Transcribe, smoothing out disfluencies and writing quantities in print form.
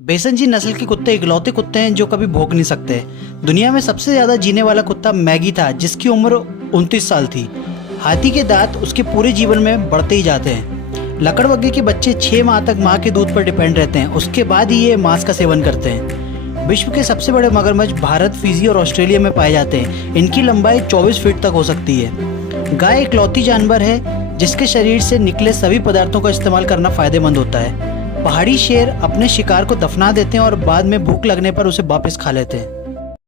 बेसनजी नस्ल के कुत्ते इकलौते कुत्ते हैं जो कभी भौंक नहीं सकते। दुनिया में सबसे ज़्यादा जीने वाला कुत्ता मैगी था, जिसकी उम्र 29 साल थी। हाथी के दांत उसके पूरे जीवन में बढ़ते ही जाते हैं। लकड़बग्घे के बच्चे 6 माह तक माँ के दूध पर डिपेंड रहते हैं, उसके बाद ही ये मांस का सेवन करते हैं। विश्व के सबसे बड़े मगरमच्छ भारत, फिजी और ऑस्ट्रेलिया में पाए जाते हैं। इनकी लंबाई 24 फीट तक हो सकती है। गाय इकलौती जानवर है जिसके शरीर से निकले सभी पदार्थों का इस्तेमाल करना फायदेमंद होता है। पहाड़ी शेर अपने शिकार को दफना देते हैं और बाद में भूख लगने पर उसे वापस खा लेते हैं।